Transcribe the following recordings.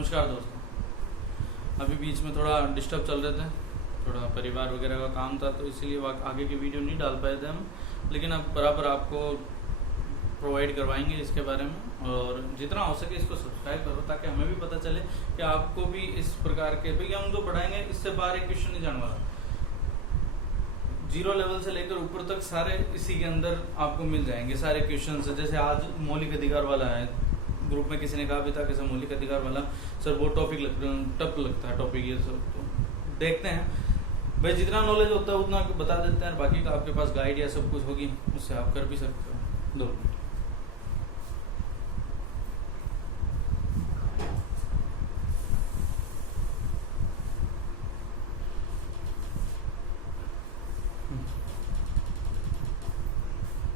नमस्कार दोस्तों। अभी बीच में थोड़ा डिस्टर्ब चल रहे थे, थोड़ा परिवार वगैरह का काम था, तो इसीलिए आगे की वीडियो नहीं डाल पाए थे हम। लेकिन अब बराबर आपको प्रोवाइड करवाएंगे इसके बारे में, और जितना हो सके इसको सब्सक्राइब करो ताकि हमें भी पता चले कि आपको भी इस प्रकार के, भैया हम जो पढ़ाएंगे इससे बाहर एक क्वेश्चन नहीं जाने वाला। 0 लेवल से लेकर ऊपर तक सारे इसी के अंदर आपको मिल जाएंगे सारे क्वेश्चन। जैसे आज मौलिक अधिकार वाला है, ग्रुप में किसी ने कहा भी था कि सर मौलिक अधिकार वाला सर वो टॉपिक टफ लगता है टॉपिक, ये सब तो देखते हैं भाई, जितना नॉलेज होता है उतना बता देते हैं, बाकी का आपके पास गाइड या सब कुछ होगी उससे आप कर भी सकते हो। 2 मिनट।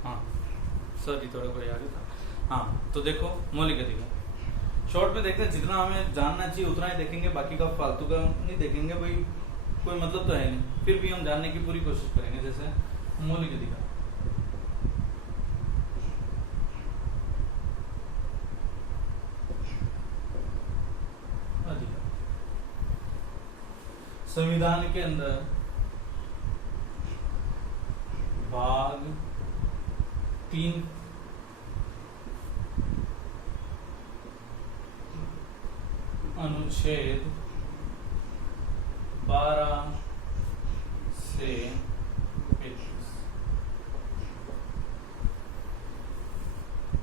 हाँ सर, थोड़ा कोई आगे था। हाँ तो देखो, मौलिक अधिकार शॉर्ट में देखते हैं, जितना हमें जानना चाहिए उतना ही देखेंगे, बाकी का फालतू का नहीं देखेंगे भाई, कोई मतलब तो है नहीं, फिर भी हम जानने की पूरी कोशिश करेंगे। जैसे मौलिक अधिकार, संविधान के अंदर भाग 3 अनुच्छेद 12 से 35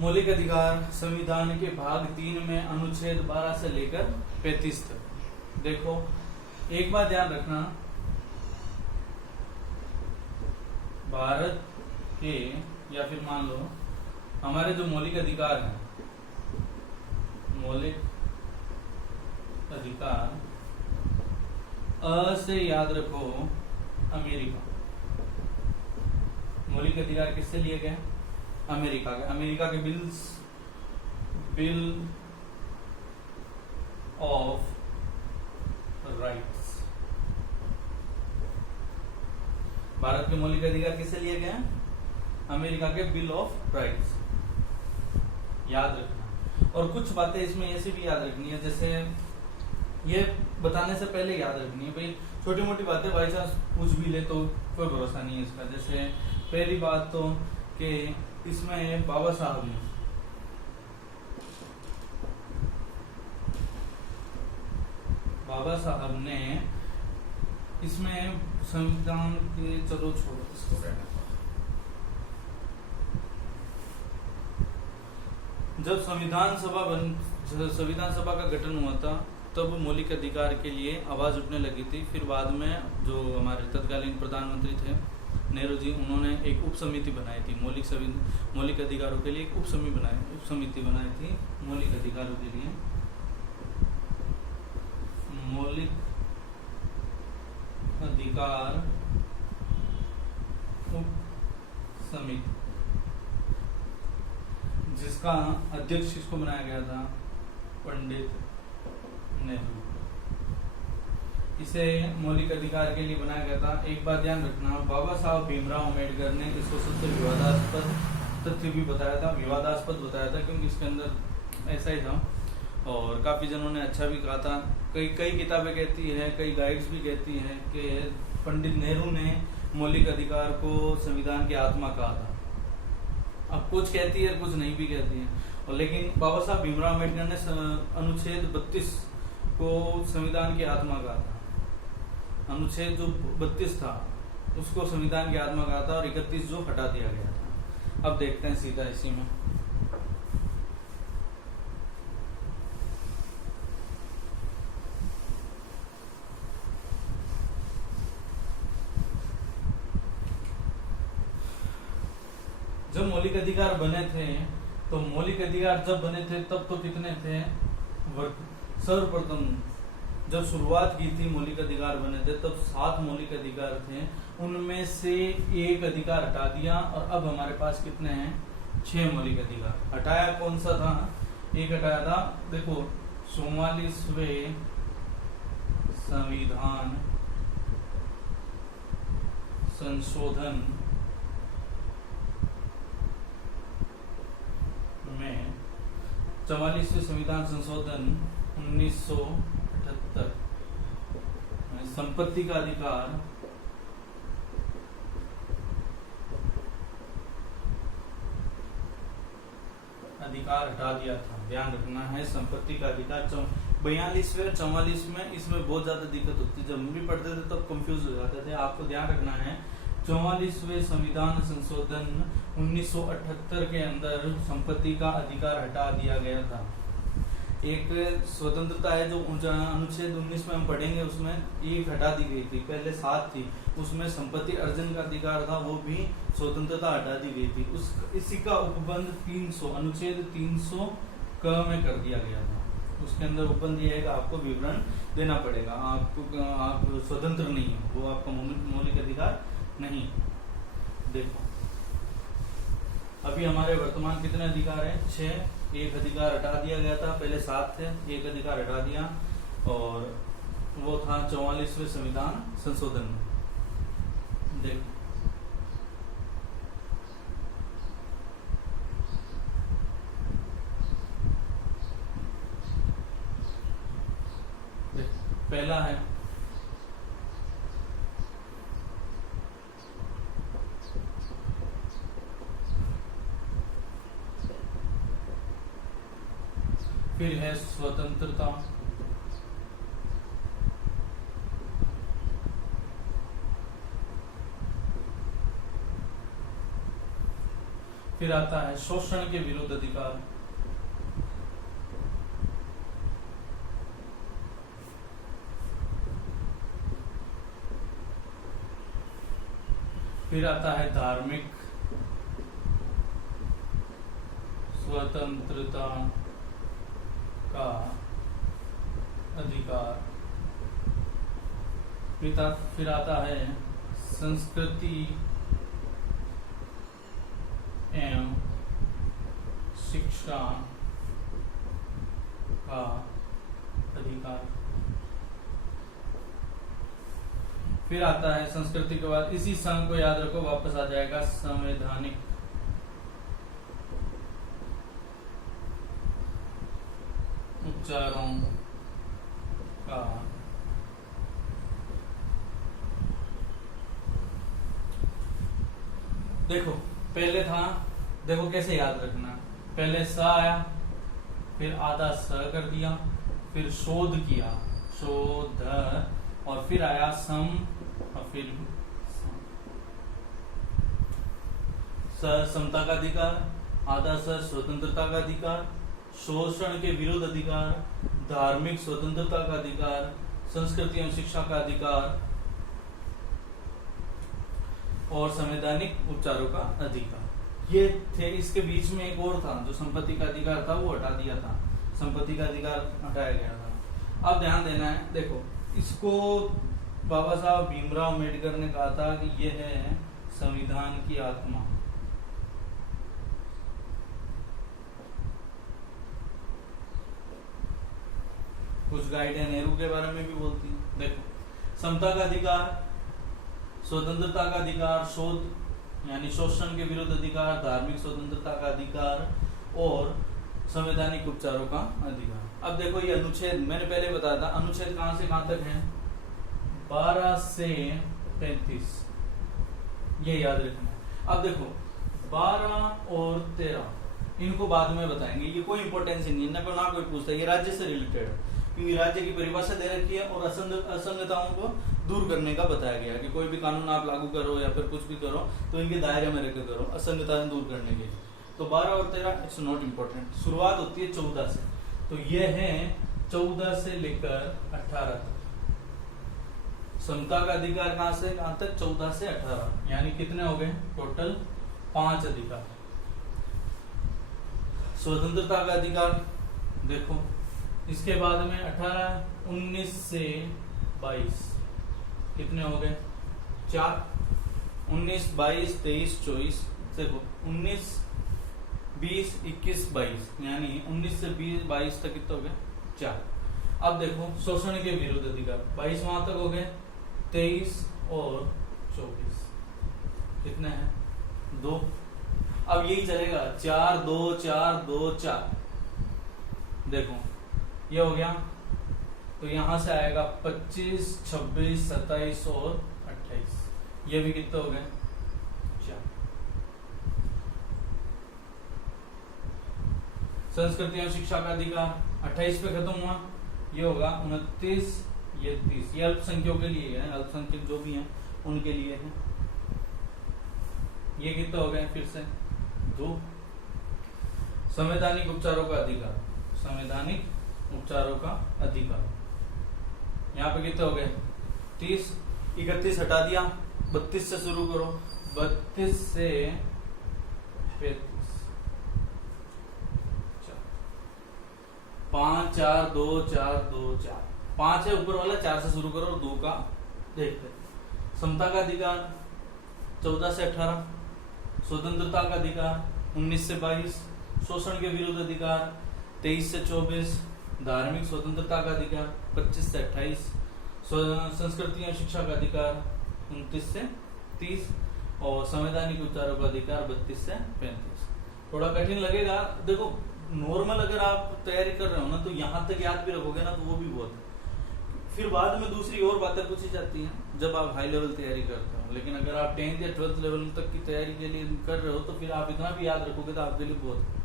मौलिक अधिकार संविधान के भाग 3 में अनुच्छेद 12 से लेकर 35 तक। देखो एक बात ध्यान रखना, भारत के या फिर मान लो हमारे जो मौलिक अधिकार हैं, मौलिक अधिकार अ से याद रखो अमेरिका। मौलिक अधिकार किससे लिए गए? अमेरिका के। अमेरिका के बिल ऑफ राइट्स। भारत के मौलिक अधिकार किससे लिए गए? अमेरिका के बिल ऑफ राइट्स, याद रखना। और कुछ बातें इसमें ऐसी भी याद रखनी है, जैसे ये बताने से पहले याद रखनी है भाई, छोटी मोटी बातें बाई चांस पूछ भी ले तो कोई भरोसा नहीं है इसका। जैसे पहली बात तो कि इसमें बाबा साहब ने इसमें संविधान के, चलो छोड़ो इसको, जब संविधान सभा का गठन हुआ था तब मौलिक अधिकार के लिए आवाज उठने लगी थी। फिर बाद में जो हमारे तत्कालीन प्रधानमंत्री थे नेहरू जी, उन्होंने एक उप समिति बनाई थी मौलिक अधिकारों के लिए, एक उप समिति बनाई थी मौलिक अधिकारों के लिए, मौलिक अधिकार उप समिति, जिसका अध्यक्ष किसको बनाया गया था? पंडित नेहरू। इसे मौलिक अधिकार के लिए बनाया गया था। एक बात ध्यान रखना, बाबा साहब भीमराव अम्बेडकर ने इसको सबसे विवादास्पद तथ्य भी बताया था, विवादास्पद बताया था क्योंकि इसके अंदर ऐसा ही था, और काफी जनों ने अच्छा भी कहा था। कई किताबें कहती है, कई गाइड्स भी कहती हैं कि पंडित नेहरू ने मौलिक अधिकार को संविधान की आत्मा कहा था। अब कुछ कहती है, कुछ नहीं भी कहती है, और लेकिन बाबा साहब भीमराव अम्बेडकर ने अनुच्छेद 32 को संविधान की आत्मा कहा था। अनुच्छेद जो 32 था उसको संविधान की आत्मा कहा था, और 31 जो हटा दिया गया था। अब देखते हैं सीधा इसी में। जब मौलिक अधिकार बने थे, तो मौलिक अधिकार जब बने थे तब तो कितने थे? सर्वप्रथम जब शुरुआत की थी मौलिक अधिकार बने थे तब 7 मौलिक अधिकार थे, उनमें से एक अधिकार हटा दिया, और अब हमारे पास कितने हैं? 6 मौलिक अधिकार। हटाया कौन सा था? एक हटाया था, देखो 44वें संविधान संशोधन में 44वें संविधान संशोधन 1978 संपत्ति का अधिकार हटा दिया था। ध्यान रखना है, संपत्ति का अधिकार 42वें और 44 में इसमें बहुत ज्यादा दिक्कत होती है। जब हम भी पढ़ते थे तब कंफ्यूज हो जाते थे। आपको ध्यान रखना है 44वें संविधान संशोधन 1978 के अंदर संपत्ति का अधिकार हटा दिया गया था। एक स्वतंत्रता है जो अनुच्छेद 19 में हम पढ़ेंगे, उसमें एक हटा दी गई थी। पहले 7 थी, उसमें संपत्ति अर्जन का अधिकार था, वो भी स्वतंत्रता हटा दी गई थी। इसी का उपबंध 300 अनुच्छेद 300 क में कर दिया गया था। उसके अंदर उपबंध ये है कि आपको विवरण देना पड़ेगा, आप स्वतंत्र नहीं हो, वो आपका मौलिक अधिकार नहीं। देखो अभी हमारे वर्तमान कितने अधिकार है? 6। एक अधिकार हटा दिया गया था, पहले 7 थे, एक अधिकार हटा दिया और वो था 44वें संविधान संशोधन में। देखो पहला है फिर है स्वतंत्रता, फिर आता है शोषण के विरुद्ध अधिकार, फिर आता है धार्मिक स्वतंत्रता का अधिकार, फिर आता है संस्कृति एवं शिक्षा का अधिकार, फिर आता है संस्कृति के बाद इसी संघ को याद रखो, वापस आ जाएगा संवैधानिक उपचारों का देखो पहले था, देखो कैसे याद रखना, पहले स आया, फिर आधा स कर दिया, फिर शोध किया, शोध, और फिर आया सम, और फिर समता का अधिकार, आधा स स्वतंत्रता का अधिकार, शोषण के विरुद्ध अधिकार, धार्मिक स्वतंत्रता का अधिकार, संस्कृति एवं शिक्षा का अधिकार और संवैधानिक उपचारों का अधिकार। ये थे। इसके बीच में एक और था जो संपत्ति का अधिकार था, वो हटा दिया था, संपत्ति का अधिकार हटाया गया था। अब ध्यान देना है, देखो इसको बाबा साहब भीमराव अम्बेडकर ने कहा था कि यह है संविधान की आत्मा। कुछ गाइड है नेहरू के बारे में भी बोलती है। देखो समता का अधिकार, स्वतंत्रता का अधिकार, शोध यानी शोषण के विरुद्ध अधिकार, धार्मिक स्वतंत्रता का अधिकार और संवैधानिक उपचारों का अधिकार। अब देखो ये अनुच्छेद मैंने पहले बताया था, अनुच्छेद कहां से कहां तक है? 12 से 35, ये याद रखना। अब देखो 12 और 13 इनको बाद में बताएंगे, ये कोई इंपॉर्टेंस नहीं है, ना कोई पूछता है, ये राज्य से रिलेटेड है क्योंकि राज्य की परिभाषा दे रखी है और असंगतताओं को दूर करने का बताया गया कि कोई भी कानून आप लागू करो या फिर कुछ भी करो तो इनके दायरे में रहकर करो, असंगतताएं दूर करने के लिए। तो 12 और 13 इट्स नॉट इम्पोर्टेंट। शुरुआत होती है 14 से, तो ये है 14 से लेकर 18 तक। समता का अधिकार कहां से कहां तक? 14 से 18, यानी कितने हो गए टोटल? 5 अधिकार। स्वतंत्रता का अधिकार देखो इसके बाद में 18, 19 से 22 कितने हो गए? 4, 19, 22, 23, 24, देखो 19, 20, 21, 22, यानी 19 से 20, 22 तक कितने हो गए? 4। अब देखो शोषण के विरुद्ध अधिकार 22 वहां तक हो गए, 23 और 24 कितने हैं? 2। अब यही चलेगा 4, 2, 4, 2, 4। देखो ये हो गया तो यहां से आएगा 25, 26, 27 और 28। ये भी कितने हो गए? 4। संस्कृति और शिक्षा का अधिकार 28 पे खत्म हुआ। ये होगा 29, ये 30। ये अल्पसंख्यकों के लिए है, अल्पसंख्यक जो भी हैं उनके लिए है। ये कितने हो गए? फिर से 2। संवैधानिक उपचारों का अधिकार, संवैधानिक उपचारों का अधिकार यहाँ पे कितने हो गए? 30। 31 हटा दिया, 32 से शुरू करो, 32 से 35। 5, 4, 2, 4, 2, 4। 5 है ऊपर वाला, 4 से शुरू करो और 2 का देखते। समता का अधिकार 14 से 18। स्वतंत्रता का अधिकार 19 से 22। शोषण के विरुद्ध अधिकार 23 से 24। धार्मिक स्वतंत्रता का अधिकार 25 से 28। संस्कृति और शिक्षा का अधिकार 29 से 30 और संवैधानिक उपचारों का अधिकार 32 से 35। थोड़ा कठिन लगेगा। देखो नॉर्मल अगर आप तैयारी कर रहे हो ना तो यहाँ तक याद भी रखोगे ना तो वो भी बहुत है। फिर बाद में दूसरी और बातें पूछी जाती हैं जब आप हाई लेवल तैयारी करते हो। लेकिन अगर आप 10th या 12th लेवल तक की तैयारी के लिए कर रहे हो तो फिर आप इतना भी याद रखोगे तो आपके लिए बहुत है।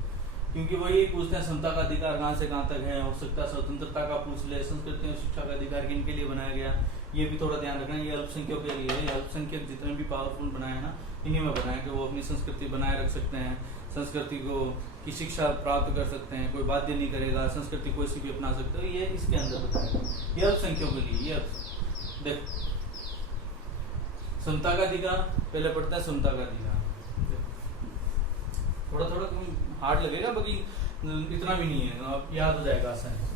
क्योंकि वो यही पूछते हैं समता का अधिकार कहाँ से कहाँ तक है, हो सकता है स्वतंत्रता का पूछ ले, संस्कृति और शिक्षा का अधिकार किन के लिए बनाया गया, ये भी थोड़ा ध्यान रखना। ये अल्पसंख्यकों के लिए है। अल्पसंख्यक जितने भी पावरफुल बनाए ना इन्हीं में बनाए कि वो अपनी संस्कृति बनाए रख सकते हैं, संस्कृति को की शिक्षा प्राप्त कर सकते हैं, कोई बाध्य नहीं करेगा, संस्कृति कोई सी भी अपना सकते हो। ये इसके अंदर बताएगा। ये अल्पसंख्यकों के लिए। ये देखो समता का अधिकार पहले पढ़ता है। समता का अधिकार थोड़ा थोड़ा हार्ड लगेगा, बाकी इतना भी नहीं है, आप याद हो जाएगा आसानी से।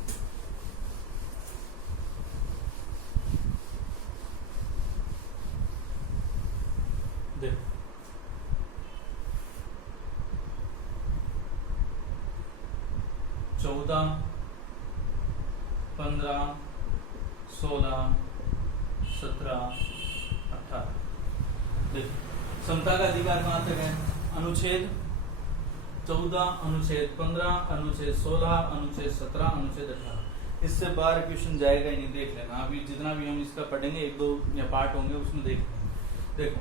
देखो 14, 15, 16, 17, 18। देखो समता का अधिकार कहां तक है? अनुच्छेद 14, अनुच्छेद 15, अनुच्छेद 16, अनुच्छेद 17, अनुच्छेद 18। इससे बाहर क्वेश्चन जाएगा ही नहीं, देख लेना। अभी जितना भी हम इसका पढ़ेंगे 1-2 या पार्ट होंगे उसमें देख लेंगे। देखो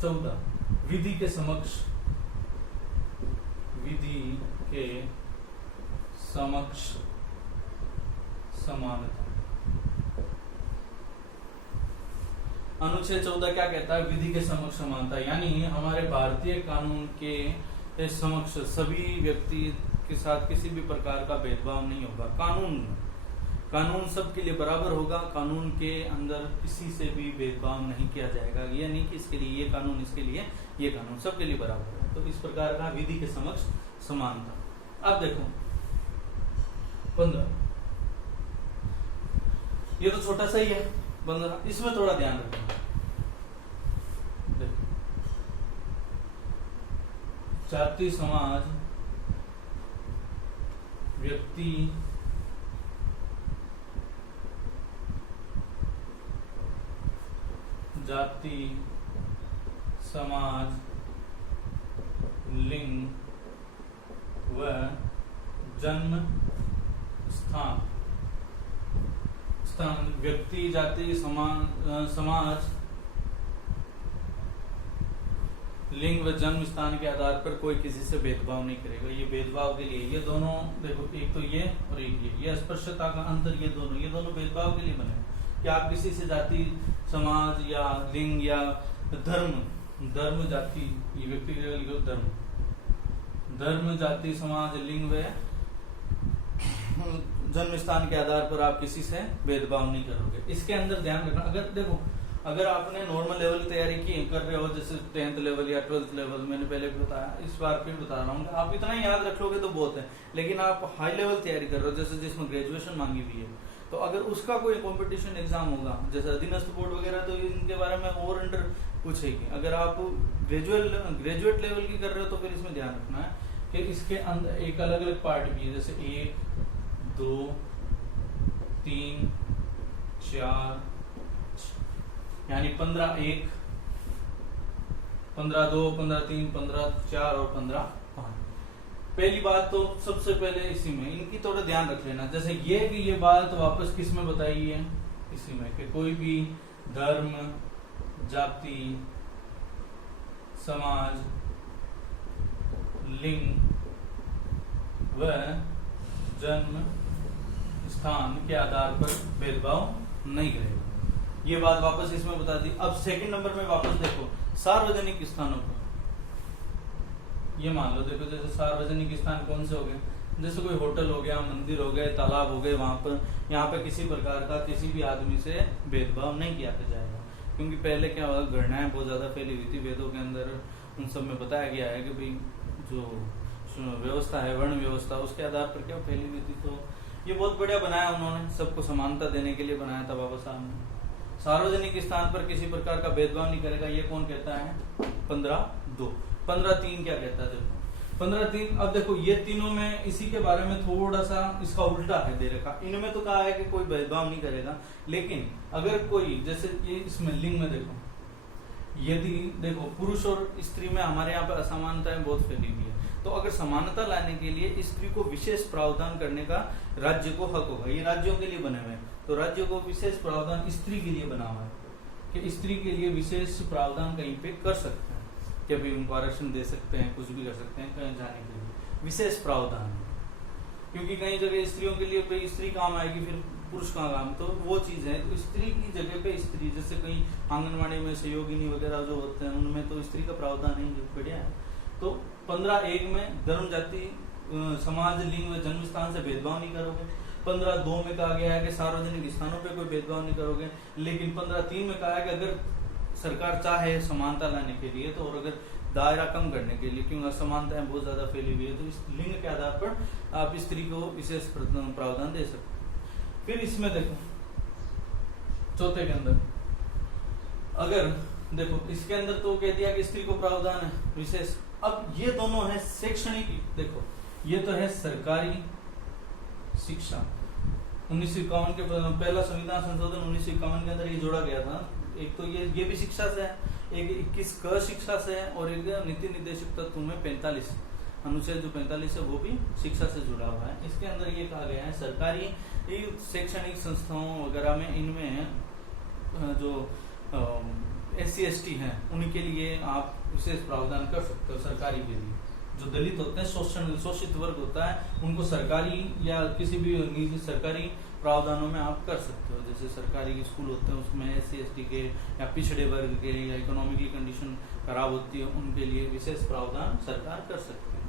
14 विधि के समक्ष, विधि के समक्ष समानता। अनुच्छेद 14 क्या कहता है? विधि के समक्ष समानता, यानी हमारे भारतीय कानून के समक्ष सभी व्यक्ति के साथ किसी भी प्रकार का भेदभाव नहीं होगा। कानून सबके लिए बराबर होगा। कानून के अंदर किसी से भी भेदभाव नहीं किया जाएगा। ये नहीं कि इसके लिए ये कानून, इसके लिए ये कानून, सबके लिए बराबर है। तो इस प्रकार का विधि के समक्ष समानता। अब देखो 15, ये तो छोटा सा ही है 15, इसमें थोड़ा ध्यान रखना। देखो जाति समाज व्यक्ति जाति समाज लिंग व जन्म स्थान व्यक्ति जाति समाज लिंग व जन्म स्थान के आधार पर कोई किसी से भेदभाव नहीं करेगा। ये भेदभाव के लिए, ये दोनों देखो, एक तो ये और एक ये अस्पृश्यता का अंतर, ये दोनों भेदभाव के लिए बने कि आप किसी से जाति समाज या लिंग या धर्म जाति, ये व्यक्ति धर्म जाति समाज लिंग व जन्म स्थान के आधार पर आप किसी से भेदभाव नहीं करोगे। इसके अंदर ध्यान रखना। अगर देखो, अगर आपने नॉर्मल लेवल की तैयारी की कर रहे हो, जैसे 10th लेवल या 12th लेवल, मैंने पहले भी बताया, इस बार फिर बता रहा हूँ, आप इतना ही याद रख लोगे तो बहुत है। लेकिन आप हाई लेवल तैयारी कर रहे हो, जैसे जिसमें ग्रेजुएशन मांगी हुई है, तो अगर उसका कोई कंपटीशन एग्जाम होगा, जैसे अधीनस्थ बोर्ड वगैरह, तो इनके बारे में और अंडर पूछेगी। अगर आप ग्रेजुएट लेवल की कर रहे हो तो फिर इसमें ध्यान रखना है कि इसके अंदर एक अलग अलग पार्ट भी है, जैसे 1, 2, 3, 4, यानी 15-1, 15-2, 15-3, 15-4 और 15-5। पहली बात तो सबसे पहले इसी में इनकी थोड़ा ध्यान रख लेना, जैसे ये कि ये बात वापस किस में बताई है, इसी में कि कोई भी धर्म, जाति, समाज, लिंग व जन्म स्थान के आधार पर भेदभाव नहीं करेगा। ये बात वापस इसमें बता दी। अब सेकंड नंबर में वापस देखो, सार्वजनिक स्थानों पर ये मान लो, देखो जैसे सार्वजनिक स्थान कौन से हो गए, जैसे कोई होटल हो गया, मंदिर हो गए, तालाब हो गए, वहां पर यहाँ पे किसी प्रकार का किसी भी आदमी से भेदभाव नहीं किया जाएगा। क्योंकि पहले क्या हुआ, घटनाएं बहुत ज्यादा फैली हुई थी वेदों के अंदर, उन सब में बताया गया है कि भाई जो व्यवस्था है, वर्ण व्यवस्था, उसके आधार पर क्या फैली हुई थी। तो ये बहुत बढ़िया बनाया उन्होंने, सबको समानता देने के लिए बनाया था बाबा साहब ने। सार्वजनिक स्थान पर किसी प्रकार का भेदभाव नहीं करेगा, ये कौन कहता है, 15(2). 15(3) क्या कहता है, देखो 15(3). अब देखो ये तीनों में इसी के बारे में थोड़ा सा इसका उल्टा है दे रखा। इनमें तो कहा है कि कोई भेदभाव नहीं करेगा, लेकिन अगर कोई, जैसे ये इसमें लिंग में देखो, यदि देखो पुरुष और स्त्री में हमारे यहाँ पर असमानताएं बहुत फैली हुई है, तो अगर समानता लाने के लिए स्त्री को विशेष प्रावधान करने का राज्य को हक होगा। ये राज्यों के लिए बने हुए हैं, तो राज्य को विशेष प्रावधान स्त्री के लिए बना हुआ है कि स्त्री के लिए विशेष प्रावधान कहीं पे कर सकते हैं, कि अभी उनको आरक्षण दे सकते हैं, कुछ भी कर सकते हैं कहीं जाने के लिए, विशेष प्रावधान। क्योंकि कई जगह स्त्रियों के लिए स्त्री काम आएगी, फिर पुरुष का काम, तो वो चीज है। तो स्त्री की जगह पे स्त्री, जैसे कहीं आंगनबाड़ी में सहयोगिनी वगैरह जो होते हैं, उनमें तो स्त्री का प्रावधान नहीं बढ़िया है। तो 15(1) में धर्म, जाति, समाज, लिंग व जन्म स्थान से भेदभाव नहीं करोगे। 15(2) में कहा गया है कि सार्वजनिक स्थानों पे कोई भेदभाव नहीं करोगे। लेकिन 15(3) में कहा है कि अगर सरकार चाहे समानता लाने के लिए, तो और अगर दायरा कम करने के लिए, क्योंकि असमानताएं बहुत ज्यादा फैली हुई है, तो इस लिंग के आधार पर आप स्त्री को विशेष प्रावधान दे सकते हैं। फिर इसमें देखो चौथे के अंदर, अगर देखो इसके अंदर तो कह दिया कि स्त्री को प्रावधान है विशेष। अब ये दोनों है शैक्षणिक, देखो ये तो है सरकारी शिक्षा, 1951 के पहला संविधान संशोधन 1951 के अंदर ये जोड़ा गया था। एक तो ये भी शिक्षा से है, एक 21 क शिक्षा से है, और एक नीति निर्देशक तत्व में 45 अनुच्छेद जो 45 है वो भी शिक्षा से जुड़ा हुआ है। इसके अंदर ये कहा गया है सरकारी शैक्षणिक संस्थाओं वगैरह में, इनमें जो SC/ST हैं उनके लिए आप विशेष प्रावधान कर सकते हो। सरकारी के लिए जो दलित होते हैं, शोषित वर्ग होता है, उनको सरकारी या किसी भी निजी सरकारी प्रावधानों में आप कर सकते हो। जैसे सरकारी स्कूल होते हैं उसमें SC/ST के या पिछड़े वर्ग के या इकोनॉमिकली कंडीशन खराब होती है, उनके लिए विशेष प्रावधान सरकार कर सकती है।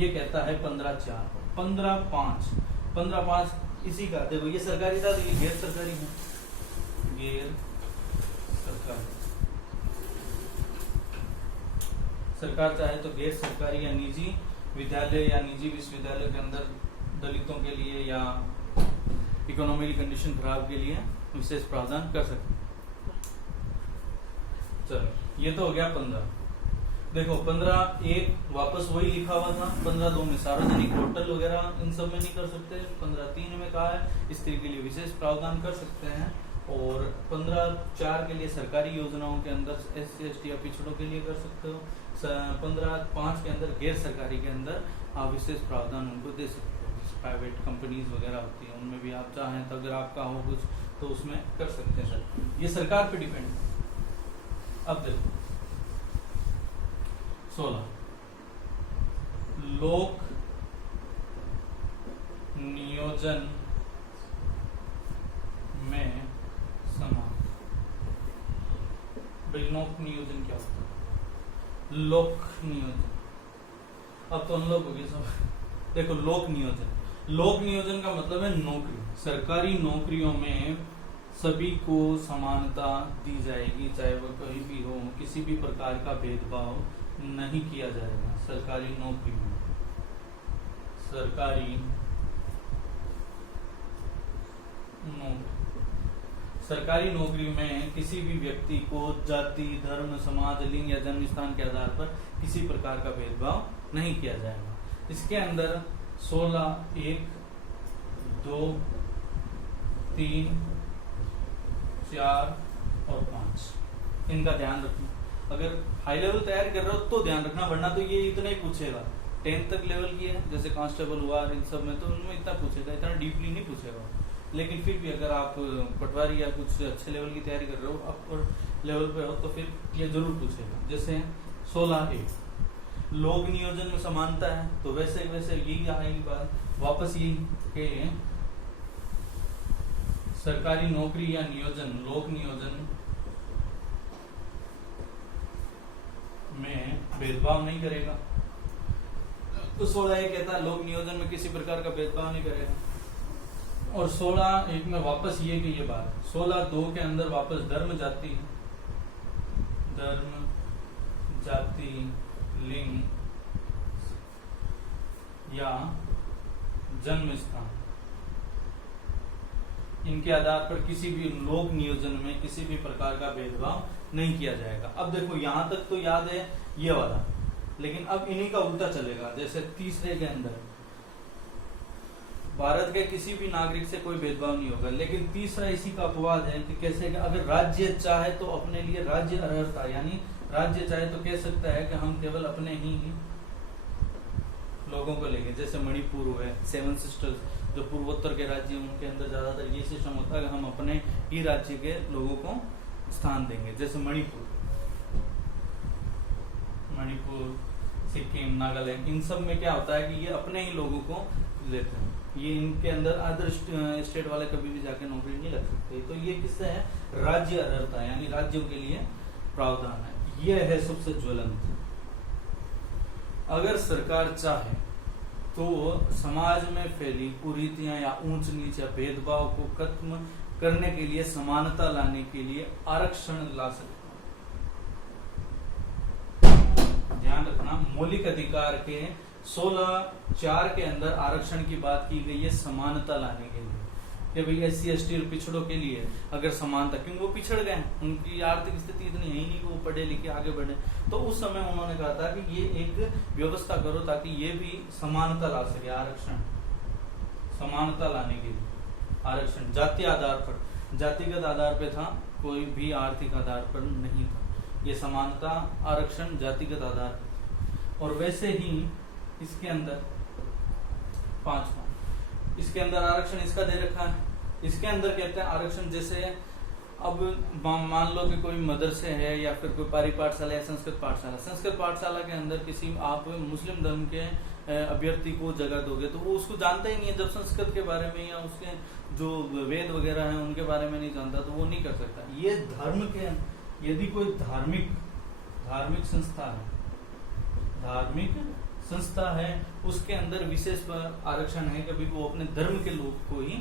ये कहता है 15(4). 15(5) इसी का देखो, ये सरकारी था, तो ये गैर सरकारी है, गैर सरकारी। सरकार चाहे तो गैर सरकारी या निजी विद्यालय या निजी विश्वविद्यालय के अंदर दलितों के लिए या इकोनॉमिकली कंडीशन खराब के लिए विशेष प्रावधान कर सकते। चलो ये तो हो गया 15। देखो 15(1) वापस वही लिखा हुआ था। 15(2) में सार्वजनिक होटल वगैरह इन सब में नहीं कर सकते। 15(3) में कहा है स्त्री के लिए विशेष प्रावधान कर सकते हैं, और 15(4) के लिए सरकारी योजनाओं के अंदर SC/ST या पिछड़ों के लिए कर सकते हो। 15(5) के अंदर गैर सरकारी के अंदर आप विशेष प्रावधान उनको दे सकते हो। प्राइवेट कंपनीज वगैरह होती है उनमें भी आप चाहें तो अगर आपका हो कुछ तो उसमें कर सकते हैं सर, ये सरकार पे डिपेंड है। अब देखो 16 लोक नियोजन में समान। भाई लोक नियोजन क्या होता है? लोक नियोजन, अब तो हम लोग हो गए सब। देखो लोक नियोजन का मतलब है नौकरी। सरकारी नौकरियों में सभी को समानता दी जाएगी, चाहे वह कहीं भी हो, किसी भी प्रकार का भेदभाव नहीं किया जाएगा। सरकारी नौकरी में, सरकारी नौकरी में किसी भी व्यक्ति को जाति, धर्म, समाज, लिंग या जन्म स्थान के आधार पर किसी प्रकार का भेदभाव नहीं किया जाएगा। इसके अंदर 16, 1, 2, 3, 4 और 5 इनका ध्यान रखना। अगर हाई लेवल तैयार कर रहे हो तो ध्यान रखना, वरना तो ये इतना ही पूछेगा 10th तक लेवल की है, जैसे कांस्टेबल हुआ इन सब में, तो उनमें इतना पूछेगा, इतना डीपली नहीं पूछेगा। लेकिन फिर भी अगर आप पटवारी या कुछ अच्छे लेवल की तैयारी कर रहे हो, अपर लेवल पे हो, तो फिर ये जरूर पूछेगा। जैसे 16A लोक नियोजन में समानता है, तो वैसे वैसे यही आएगी बात वापस यही के सरकारी नौकरी या नियोजन, लोक नियोजन में भेदभाव नहीं करेगा। तो 16A कहता है लोक नियोजन में किसी प्रकार का भेदभाव नहीं करेगा। और 16(1) में वापस ये की ये बात, 16(2) के अंदर वापस धर्म जाति लिंग या जन्म स्थान, इनके आधार पर किसी भी लोक नियोजन में किसी भी प्रकार का भेदभाव नहीं किया जाएगा। अब देखो यहां तक तो याद है ये वाला, लेकिन अब इन्हीं का उल्टा चलेगा। जैसे 30 के अंदर भारत के किसी भी नागरिक से कोई भेदभाव नहीं होगा, लेकिन तीसरा इसी का अपवाद है कि कैसे कि अगर राज्य चाहे तो अपने लिए राज्य अर्हता, यानी राज्य चाहे तो कह सकता है कि हम केवल अपने ही लोगों को लेंगे। जैसे मणिपुर हुए, 7 सिस्टर्स जो पूर्वोत्तर के राज्य हैं, उनके अंदर ज्यादातर ये सिस्टम होता है कि हम अपने ही राज्य के लोगों को स्थान देंगे। जैसे मणिपुर, सिक्किम, नागालैंड, इन सब में क्या होता है कि ये अपने ही लोगों को लेते हैं। ये इनके अंदर अदर स्टेट वाले कभी भी जाके नौकरी नहीं लग सकते। तो ये किससे है? राज्य अर्हता, यानी राज्यों के लिए प्रावधान है। ये है सबसे ज्वलंत। अगर सरकार चाहे तो समाज में फैली कुरीतियां या ऊंच नीच या भेदभाव को खत्म करने के लिए, समानता लाने के लिए आरक्षण ला सकती है। ध्यान रखना, मौलिक अधिकार के 16(4) के अंदर आरक्षण की बात की गई है समानता लाने के लिए, कि भाई SC ST और पिछड़ों के लिए अगर समानता, क्योंकि वो पिछड़ गए, उनकी आर्थिक स्थिति इतनी है ही नहीं कि वो पढ़े लिखे आगे बढ़े, तो उस समय उन्होंने कहा था कि ये एक व्यवस्था करो ताकि ये भी समानता ला सके। आरक्षण समानता लाने के लिए आरक्षण जातीय आधार पर, जातिगत आधार पर था, कोई भी आर्थिक आधार पर नहीं था। ये समानता आरक्षण जातिगत आधार पर। और वैसे ही इसके अंदर 5वां, इसके अंदर आरक्षण इसका दे रखा है। इसके अंदर कहते हैं आरक्षण, जैसे अब मान लो कि कोई मदरसे है या फिर कोई पारी पाठशाला या संस्कृत पाठशाला, संस्कृत पाठशाला के अंदर किसी आप मुस्लिम धर्म के अभ्यर्थी को जगह दोगे तो वो उसको जानता ही नहीं है। जब संस्कृत के बारे में या उसके जो वेद वगैरह हैं उनके बारे में नहीं जानता, तो वो नहीं कर सकता। ये धर्म के, यदि कोई धार्मिक संस्था है उसके अंदर विशेष आरक्षण है, कभी वो अपने धर्म के लोग को ही